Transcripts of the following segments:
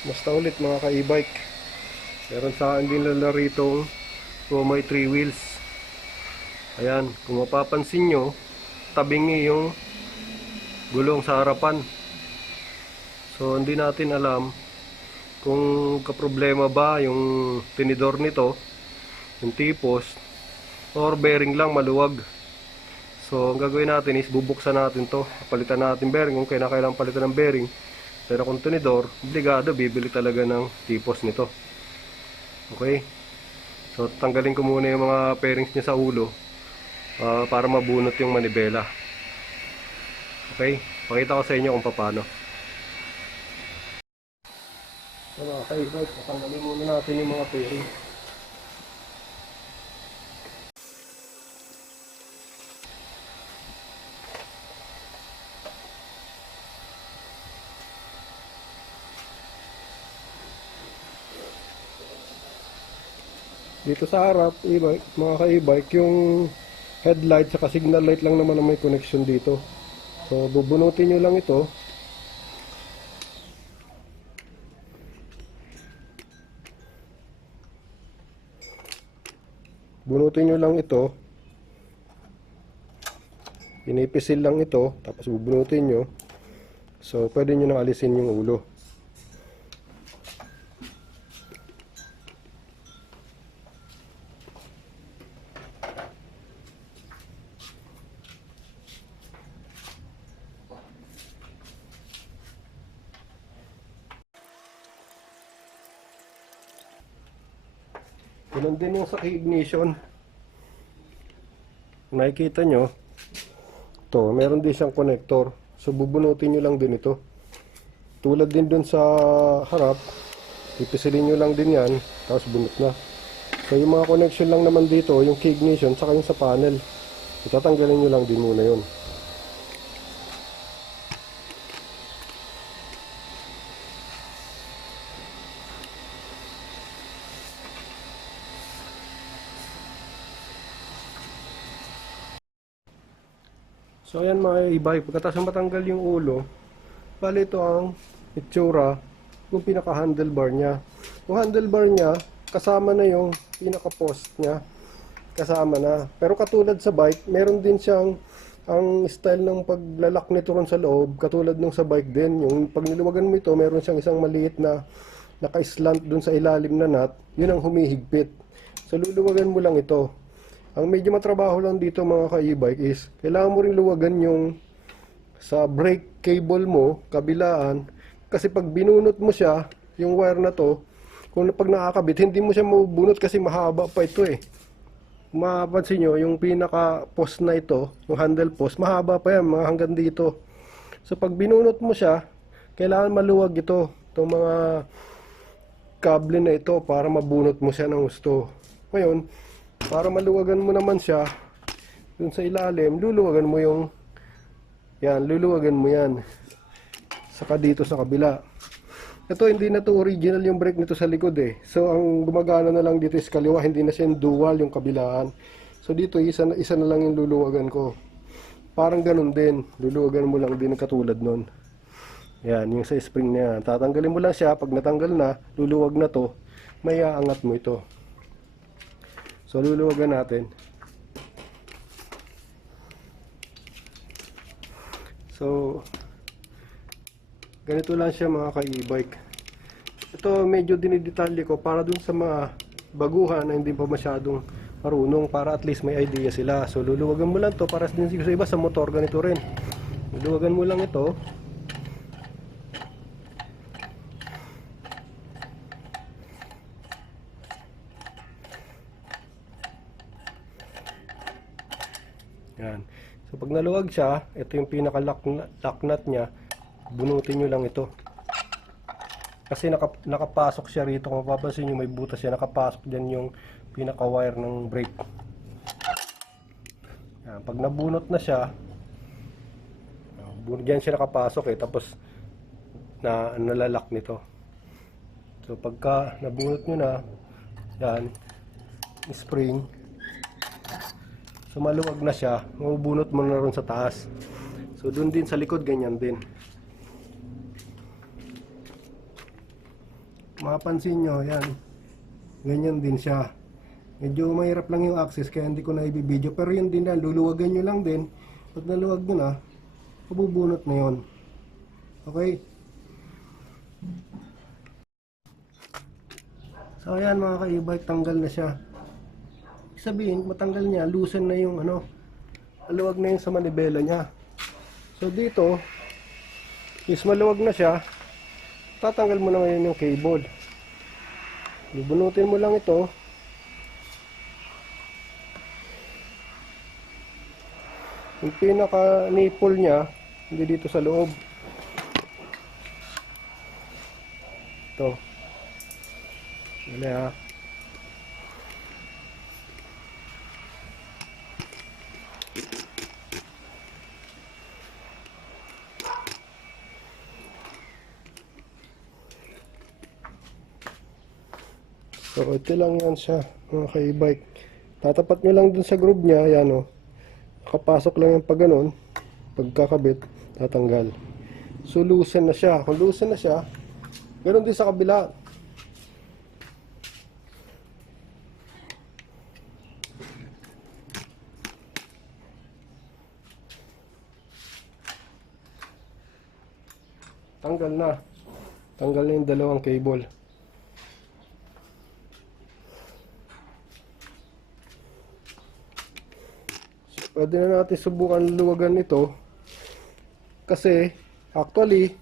Basta ulit mga ka-e-bike, meron sa akin din lalaritong may 3 wheels. Ayan, kung mapapansin nyo, tabingi yung gulong sa harapan. So hindi natin alam kung kaproblema ba yung tinidor nito, yung tipos, or bearing lang maluwag. So ang gagawin natin is bubuksan natin to, palitan natin bearing kung kailangan palitan ng bearing. Pero kung tinidor, obligado bibili talaga ng tipos nito. Okay, so tanggalin ko muna yung mga pairings niya sa ulo para mabunot yung manibela. Okay, pakita ko sa inyo kung paano. So mga ka-e-bike, tanggalin muna natin yung mga pairing. Dito sa harap, e-bike, mga ka-e-bike, yung headlight sa signal light lang naman ang may connection dito. So bubunutin nyo lang ito. Bunutin nyo lang ito. Pinipisil lang ito, tapos bubunutin nyo. So pwede nyo nang alisin yung ulo. Ganun din yung sa ignition. Nakikita nyo, to meron din siyang connector. So bubunutin nyo lang din ito. Tulad din dun sa harap, ipisilin nyo lang din yan, tapos bunot na. So yung mga connection lang naman dito, yung key ignition, saka yung sa panel. Itatanggalin nyo lang din muna yun. So ayan mga e-bike, pagkatapos matanggal yung ulo, bali ito ang itsura yung pinaka handlebar niya. Yung handlebar niya, kasama na yung pinaka post niya, kasama na. Pero katulad sa bike, meron din siyang ang style ng paglalak nito ron sa loob, katulad nung sa bike din. Yung pag niluwagan mo ito, meron siyang isang maliit na naka-slant dun sa ilalim na nut, yun ang humihigpit. So luluwagan mo lang ito. Ang medyo matrabaho lang dito mga ka-e-bike is kailangan mo rin luwagan yung sa brake cable mo, kabilaan, kasi pag binunot mo siya, yung wire na to, kung pag nakakabit, hindi mo siya mabunot kasi mahaba pa ito eh. Mapapansin nyo, yung pinaka post na ito, yung handle post, mahaba pa yan, mga hanggang dito. So pag binunot mo siya, kailangan maluwag ito, itong mga kable na ito para mabunot mo siya ng gusto. Ngayon, para maluwagan mo naman siya dun sa ilalim, luluwagan mo yung yan, luluwagan mo yan saka dito sa kabila. Ito hindi na to original yung brake nito sa likod eh, so ang gumagana na lang dito is kaliwa, hindi na siya yung dual yung kabilaan. So dito isa na lang yung luluwagan ko, parang ganun din, luluwagan mo lang din katulad nun. Yan, yung sa spring na yan, tatanggalin mo lang siya. Pag natanggal na, luluwag na to, may aangat mo ito. So luluwagan natin. So ganito lang siya mga ka-e-bike. Ito medyo dinidetalye ko para dun sa mga baguhan na hindi pa masyadong marunong, para at least may idea sila. So luluwagan mo lang to, para din sa iba sa motor ganito rin. Luluwagan mo lang ito. Yan. So pag naluwag siya, ito yung pinaka-lock nut niya, bunutin nyo lang ito. Kasi nakapasok siya rito, kung mapapansin nyo may butas siya, nakapasok dyan yung pinaka-wire ng brake. Yan. Pag nabunot na siya, dyan siya nakapasok eh, tapos nalalak nito. So pagka nabunot nyo na, yan, spring, so maluwag na siya, mabubunot mo na ron sa taas. So dun din sa likod ganyan din. mapansin nyo, yan, ganyan din siya. Medyo mahirap lang yung access kaya hindi ko na ibibideo, pero yun din yan, luluwagan nyo lang din. Pag naluwag nyo na, mabubunot na yun. Okay? So ayan mga ka-e-bike, tanggal na siya. Ibig sabihin, matanggal niya, loosen na yung ano, maluwag na yung sa manibela niya. So dito, is maluwag na siya, tatanggal mo na ngayon yung cable. Bubunutin mo lang ito. Yung pinaka nipple niya, hindi dito sa loob. Ito. Dali ha. So ito lang yan siya, mga ka-e-bike. Tatapat nyo lang dun sa groove niya, yan o. Kapasok lang yung pag ganun, pagkakabit, tatanggal. So loosen na siya. Kung loosen na siya, ganoon din sa kabila. Tanggal na. Tanggal na yung dalawang cable. Pwede na natin subukan luwagan ito kasi actually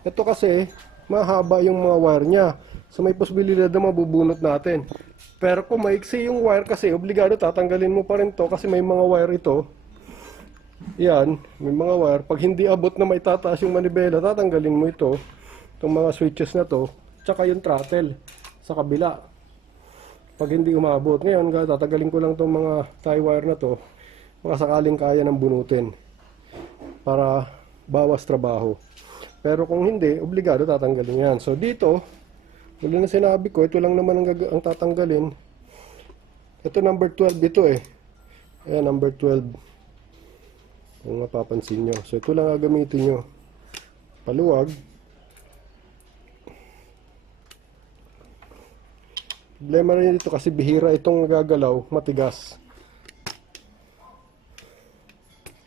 ito kasi mahaba yung mga wire nya, so may posibilidad na mabubunot natin. Pero kung maiksi yung wire kasi obligado tatanggalin mo pa rin to kasi may mga wire ito. Yan, may mga wire. Pag hindi abot na may tataas yung manibela, tatanggalin mo ito, itong mga switches na to, tsaka yung throttle sa kabila. Pag hindi umabot, ngayon tatanggalin ko lang itong mga tie wire na to, mga sakaling kaya ng bunutin para bawas trabaho. Pero kung hindi, obligado tatanggalin yan. So dito, muli na sinabi ko, ito lang naman ang tatanggalin. Ito number 12 ito eh. Ayan, number 12. Kung mapapansin nyo. So ito lang gagamitin nyo. Paluwag. Problema rin dito kasi bihira itong nagagalaw, matigas.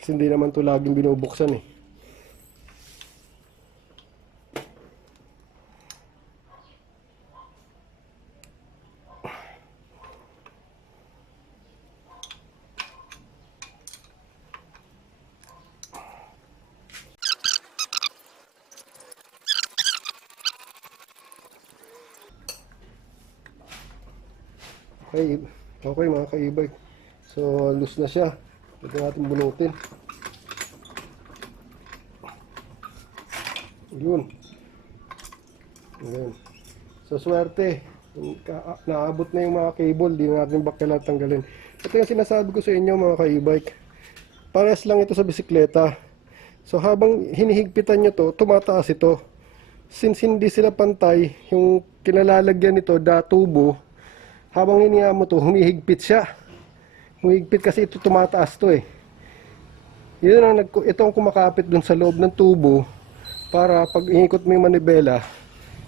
Hindi naman ito laging binubuksan eh. Okay mga ka-e-bike. So loose na siya. Pwede natin bunutin. Yun. Ayan. So swerte, naabot na yung mga cable, di natin ba kailangan tanggalin. Ito yung sinasabi ko sa inyo mga ka-e-bike, parehas lang ito sa bisikleta. So habang hinihigpitan nyo to, tumataas ito. Since hindi sila pantay, yung kinalalagyan nito tubo, habang hinihinga mo to, humihigpit siya. Humihigpit kasi ito, tumataas to eh. Yun ang itong kumakapit dun sa loob ng tubo, para pag iikot mo yung manibela,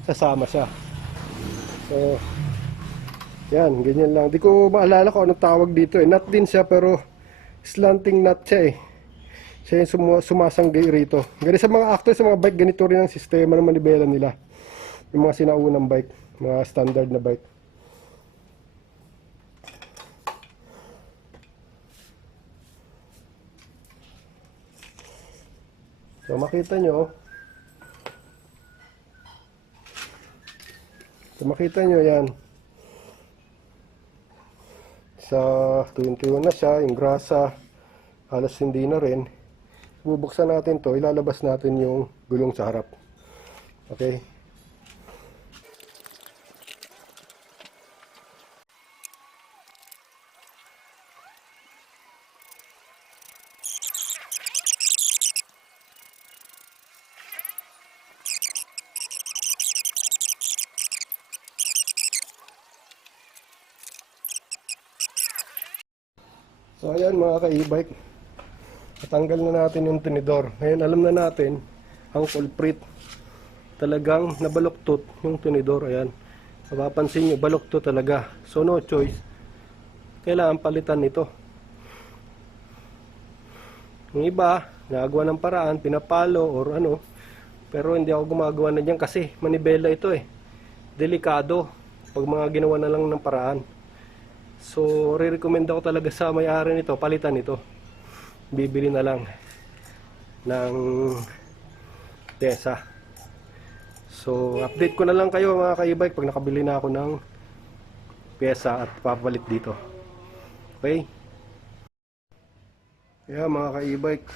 sasama siya. So, yan, ganyan lang. Di ko maalala kung anong tawag dito eh. Nut din siya pero slanting nut siya eh. Siya yung sumasanggay rito. Ganito sa mga actors, sa mga bike, ganito rin ang sistema ng manibela nila. Yung mga sinaunang bike, mga standard na bike. So makita nyo yan, sa tuyong-tuyo na siya, yung grasa halos hindi na rin. Bubuksan natin to, ilalabas natin yung gulong sa harap. Okay. So ayan mga ka-e-bike, natanggal na natin yung tinidor. Ngayon alam na natin ang culprit. talagang nabaluktot yung tinidor. Ayan, mapapansin nyo, baluktot talaga. So no choice, kailangan palitan nito. Yung iba, nagawa ng paraan, pinapalo or ano, pero hindi ako gumagawa na dyan kasi manibela ito eh. Delikado pag mga ginawa na lang ng paraan. So, re-recommend ako talaga sa may-ari nito, palitan ito. Bibili na lang ng Tesa. So, update ko na lang kayo mga ka-e-bike pag nakabili na ako ng pyesa at papalit dito. Okay? Kaya mga ka-e-bike,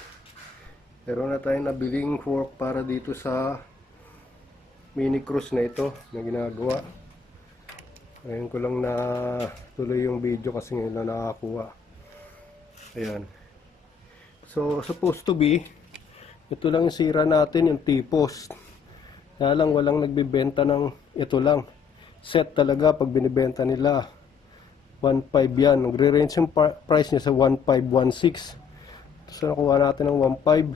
meron na tayong nabiling fork para dito sa mini cruise na ito na ginagawa. Ngayon ko lang na tuloy yung video kasi ngayon na nakakuha. Ayan. So, supposed to be, ito lang yung sira natin, yung T-post. Kaya lang walang nagbibenta ng ito lang. Set talaga pag binibenta nila. 1.5 yan. Nagre-range yung price niya sa 1.516. So, nakuha natin ng 1.5.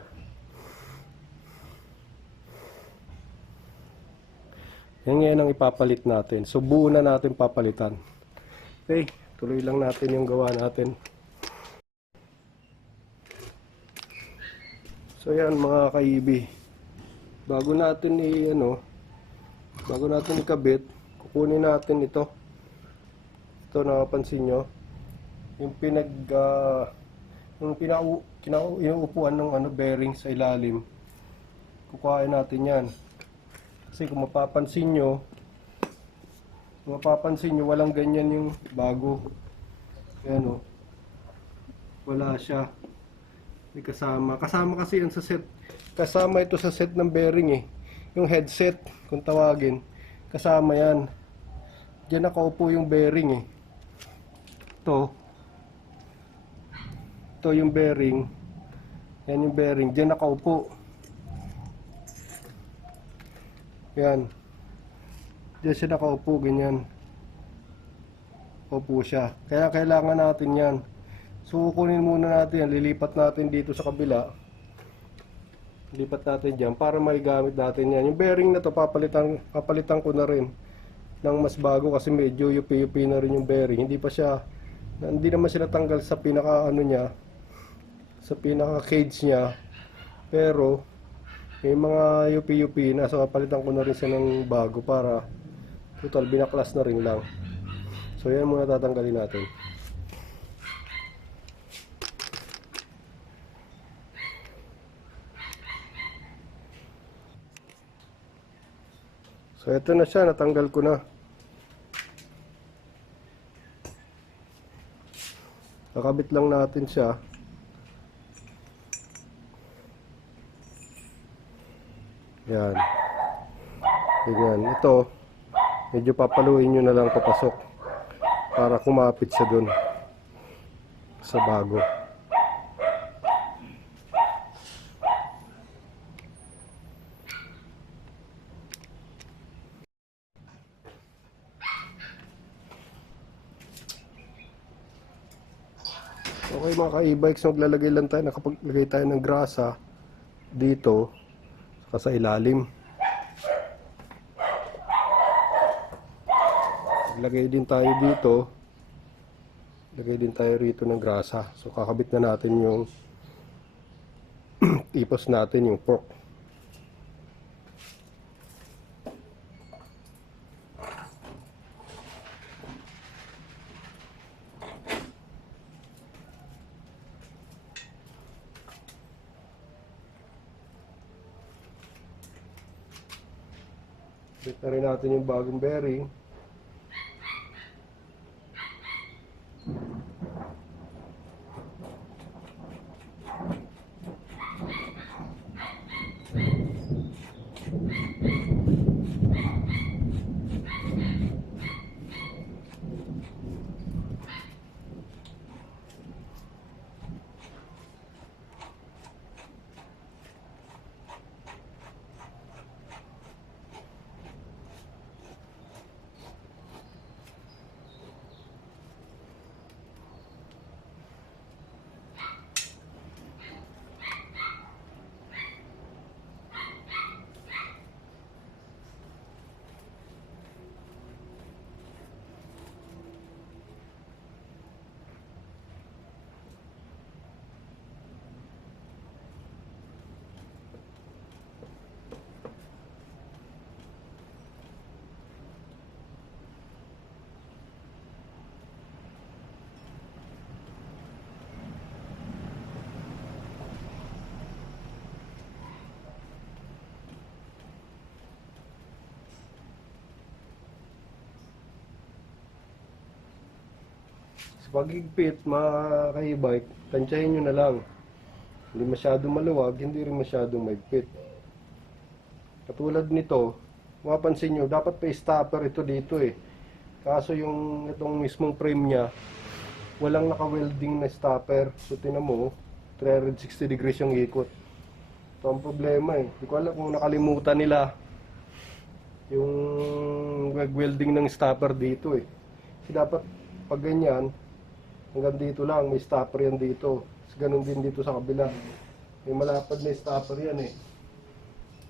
Yan ngayon ang ipapalit natin. So, buo na natin papalitan. Okay, tuloy lang natin yung gawa natin. So, yan mga ka-EB. Bago natin bago natin ikabit, kukunin natin ito. Ito, napapansin nyo. Yung yung upuan ng bearing sa ilalim. Kukuhain natin yan. Kasi kung mapapansin nyo, walang ganyan yung bago. Ayan o. Wala siya. May kasama. Kasama kasi yan sa set. Kasama ito sa set ng bearing eh. Yung headset, kung tawagin. Kasama yan. Diyan nakaupo yung bearing eh. Ito yung bearing. Yan yung bearing. Diyan nakaupo. Yan. Diyan siya nakaupo, ganyan. Upo siya. Kaya kailangan natin yan. So, kukunin muna natin yan. Lilipat natin dito sa kabila. Lipat natin dyan para maigamit natin yan. Yung bearing na to papalitan ko na rin ng mas bago kasi medyo yupi-yupi na rin yung bearing. Hindi naman sila tanggal sa pinaka niya, sa pinaka cage niya. Pero may mga yupi-yupi na, so papalitan ko na rin siya ng bago para total binaklas na rin lang. So yan muna tatanggalin natin. So ito na siya, natanggal ko na. Nakabit lang natin siya. Yan. Ganyan. Ito, medyo papaluin nyo na lang papasok para kumapit siya dun sa bago. Okay mga ka-e-bikes, maglalagay lang tayo, nakapaglagay tayo ng grasa dito sa ilalim. Lagay din tayo dito. Lagay din tayo rito ng grasa. So kakabit na natin yung ipos natin, yung fork. Bit na rin natin yung bagong bearing. Pag-higpit, mga ka-e-bike, tansyahin nyo na lang. Hindi masyadong maluwag, hindi rin masyadong maigpit. Katulad nito, mapapansin nyo, dapat pa stopper ito dito eh. Kaso yung itong mismong frame niya, walang naka-welding na stopper. So tinan mo, 360 degrees yung ikot. Ito ang problema eh. Hindi ko alam kung nakalimutan nila yung welding ng stopper dito eh. Kasi dapat pag ganyan, hanggang dito lang, may stopper yan dito. Kasi ganun din dito sa kabila. May malapad na stopper yan eh.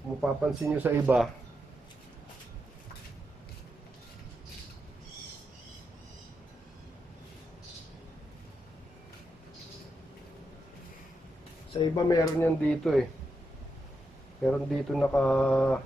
Kung mapapansin nyo sa iba, meron yan dito eh. Meron dito naka-angat.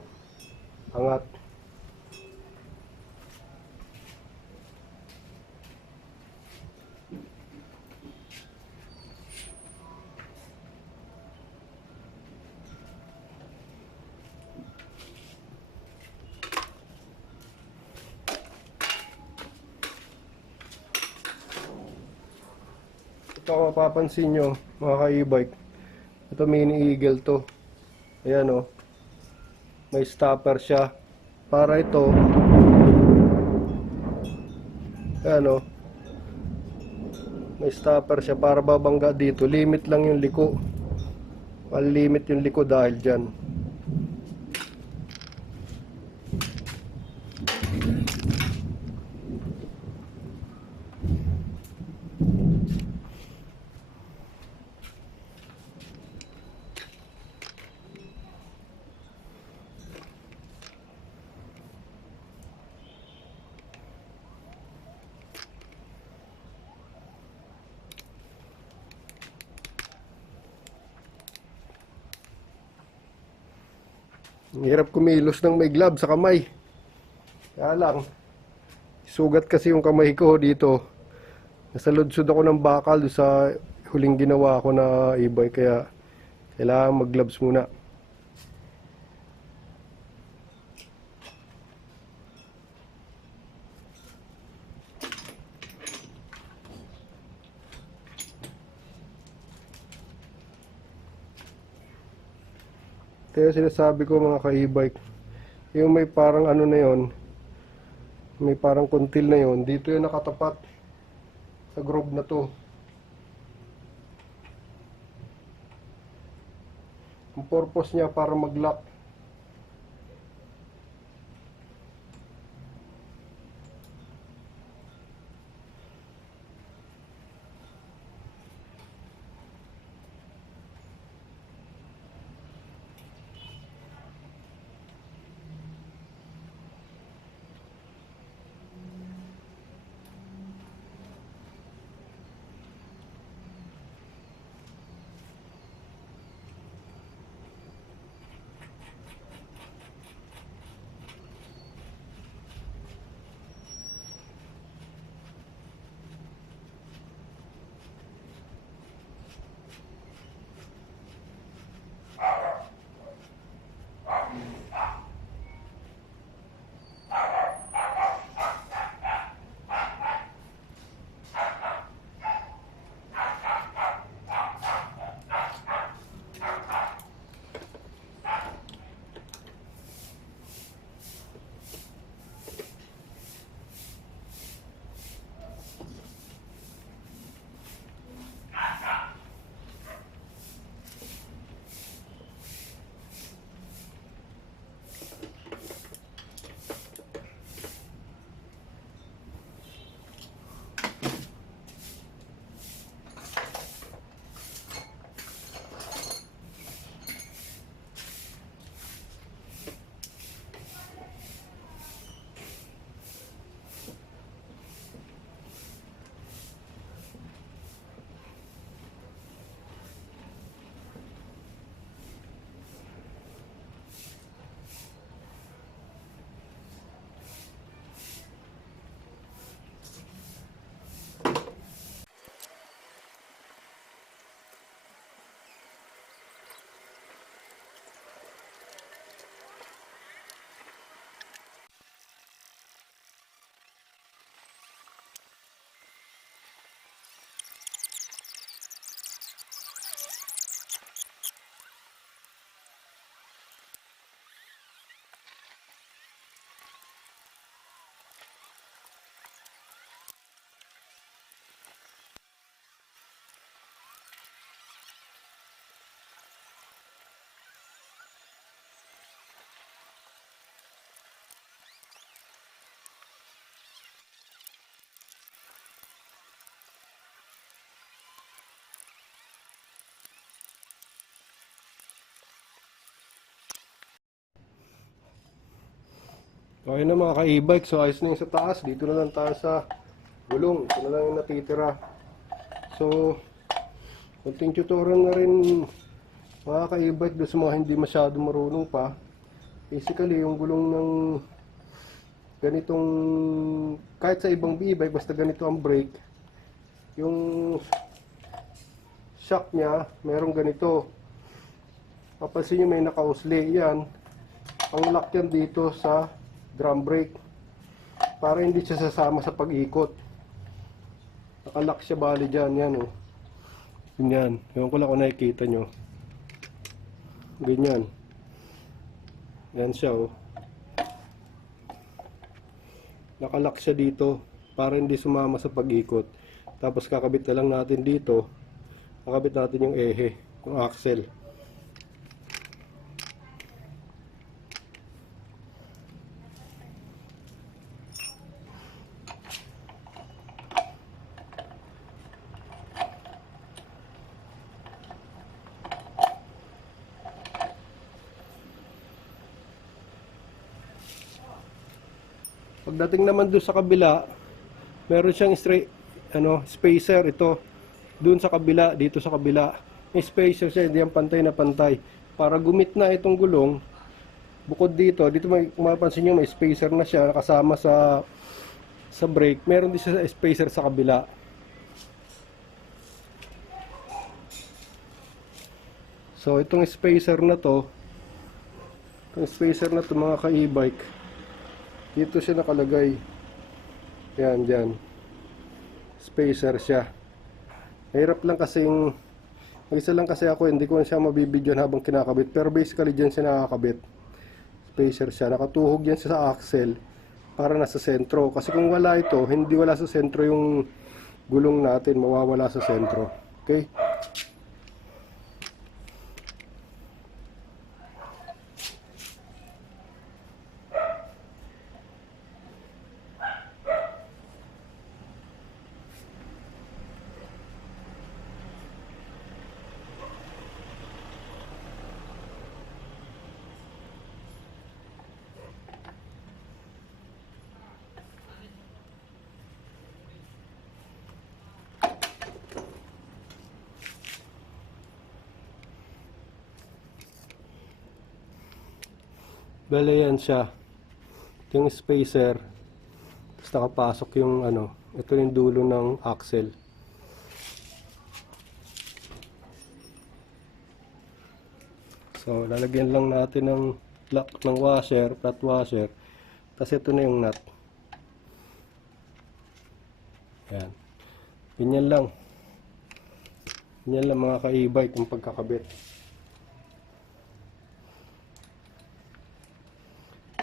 Ito kung mapapansin nyo, mga ka-e-bike, ito mini eagle to. Ayan o, may stopper siya. Para ito, ayan o, may stopper siya para babangga dito. Limit lang yung liko. Limit yung liko dahil dyan. Ang hirap kumilos ng may glove sa kamay. Kaya lang, sugat kasi yung kamay ko dito. Nasaludsod ako ng bakal sa huling ginawa ko na e-bike, kaya kailangan mag-gloves muna. Kaya sinasabi ko mga ka-e-bike, yung may parang ano na yon, may parang kuntil na yon, dito yung nakatapat sa groove na to. Ang purpose niya para mag-lock. Okay na mga ka-e-bike, so ayos na yung sa taas. Dito na lang tayo sa gulong. Ito na lang yung natitira. So, kunting tutorial na rin mga ka-e-bike doon sa mga hindi masyado marunong pa. Basically, yung gulong ng ganitong, kahit sa ibang e-bike, basta ganito ang brake, yung shock niya, merong ganito. Papansin nyo may nakausli. Yan, ang lock yan dito sa drum brake para hindi siya sasama sa pag-ikot. Nakalock siya bali dyan. Yan o. Ganyan. Ewan ko lang kung nakikita nyo. Ganyan. Yan siya o. Nakalock siya dito para hindi sumama sa pag-ikot. Tapos kakabit na lang natin dito. Kakabit natin yung ehe, yung axle. Pagdating naman doon sa kabila, meron siyang spacer ito. Doon sa kabila, dito sa kabila, may spacer siya, hindi yan pantay na pantay. Para gumit na itong gulong, bukod dito may mapapansin niyo may spacer na siya kasama sa brake. Meron din siya spacer sa kabila. So itong spacer na to, mga ka-e-bike, dito siya nakalagay. Yan, dyan. Spacer siya. Mahirap lang kasing, isa lang kasi ako, hindi ko siya mabibidyon habang kinakabit. Pero basically dyan siya nakakabit. Spacer siya. Nakatuhog yan siya sa axle para nasa sentro. Kasi kung wala ito, hindi wala sa sentro yung gulong natin. Mawawala sa sentro. Okay? Bale yan siya. Ito yung spacer. Tapos nakapasok yung ito yung dulo ng axle. So lalagyan lang natin ng lock ng washer, flat washer. Tapos ito na yung nut. Yan. Ganyan lang. Ganyan lang mga ka-e-bike yung pagkakabit.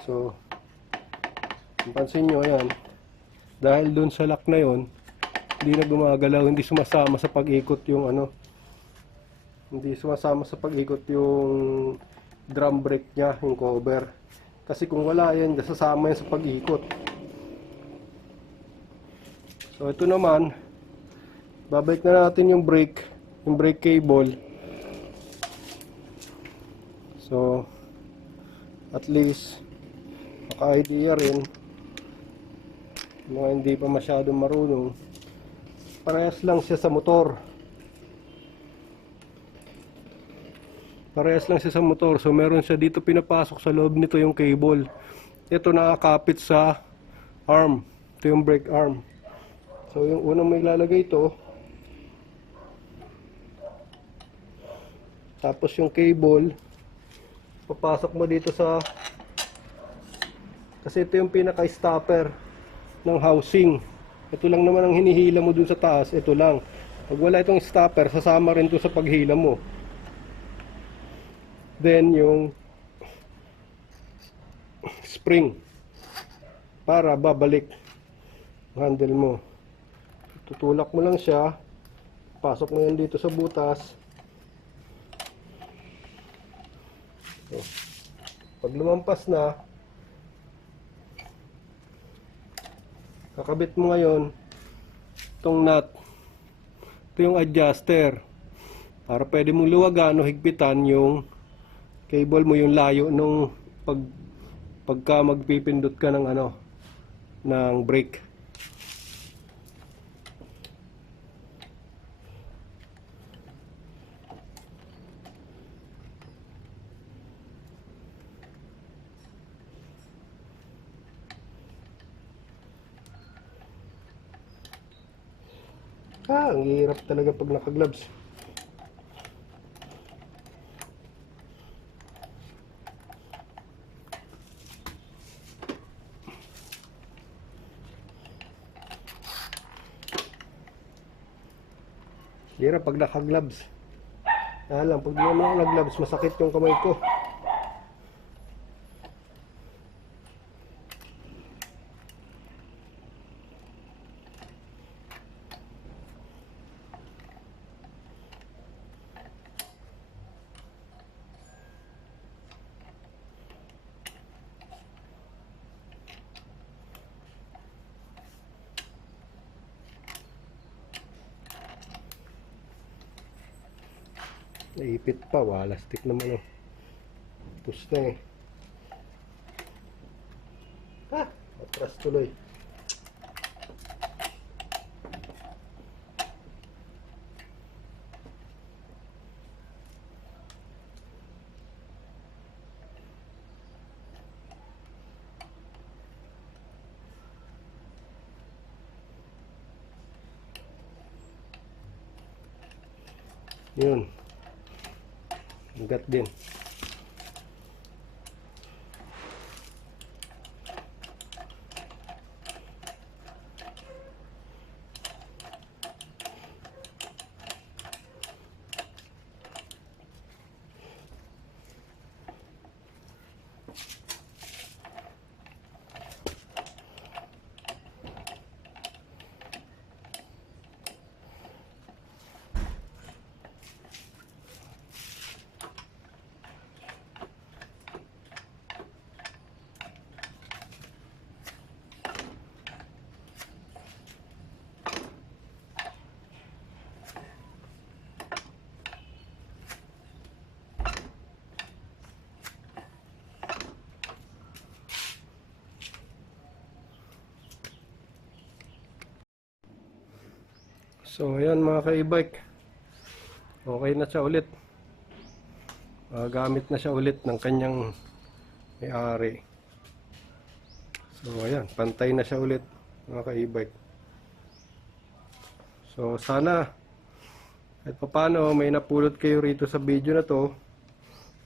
So, pansin nyo, ayan, dahil dun sa lock na yon, hindi na gumagalaw, hindi sumasama sa pag-ikot yung hindi sumasama sa pag-ikot yung drum brake nya, yung cover. Kasi kung wala yan, sasama yan sa pag-ikot. So, ito naman, babalik na natin yung brake cable. So, at least idea rin mga hindi pa masyadong marunong, parehas lang siya sa motor, so meron siya dito pinapasok sa loob nito yung cable. Ito nakakapit sa arm, ito yung brake arm. So yung unang may lalagay ito, tapos yung cable papasok mo dito kasi ito yung pinaka-stopper ng housing. Ito lang naman ang hinihila mo dun sa taas. Ito lang. Pag wala itong stopper, sasama rin ito sa paghila mo. Then yung spring para babalik ang handle mo. Tutulak mo lang siya. Pasok mo yan dito sa butas. So, pag lumampas na, kakabit mo ngayon itong nut. Ito yung adjuster para pwede mong luwagan o higpitan yung cable mo, yung layo nung pagka magpipindot ka ng ano, ng brake. Ang hirap talaga pag naka-gloves. Hirap pag naka-gloves. Alam, pag di naman ako nag-gloves, masakit yung kamay ko. Naipit pa, walastik naman oh. Tapos na eh. Atras tuloy. Yun. Hanggat din. So ayan mga ka-e-bike, okay na siya ulit. Gamit na siya ulit ng kanyang may-ari. So ayan, pantay na siya ulit mga ka-e-bike. So sana kahit paano may napulot kayo rito sa video na to.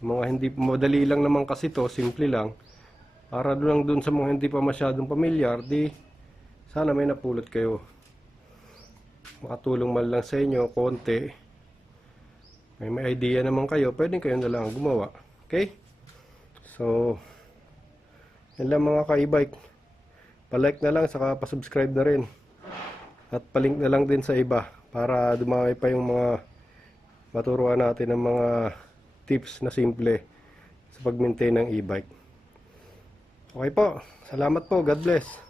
Mga hindi madali lang naman kasi to, simple lang. Para dun sa mga hindi pa masyadong pamilyar, di sana may napulot kayo. Makatulong man lang sa inyo konti. May idea naman kayo, pwedeng kayo na lang gumawa. Okay? So yan lang mga ka-e-bike. Pa-like na lang, saka pa-subscribe na rin. At pa-link na lang din sa iba para dumami pa yung mga maturuan natin ng mga tips na simple sa pag-maintain ng e-bike. Okay po, salamat po, God bless.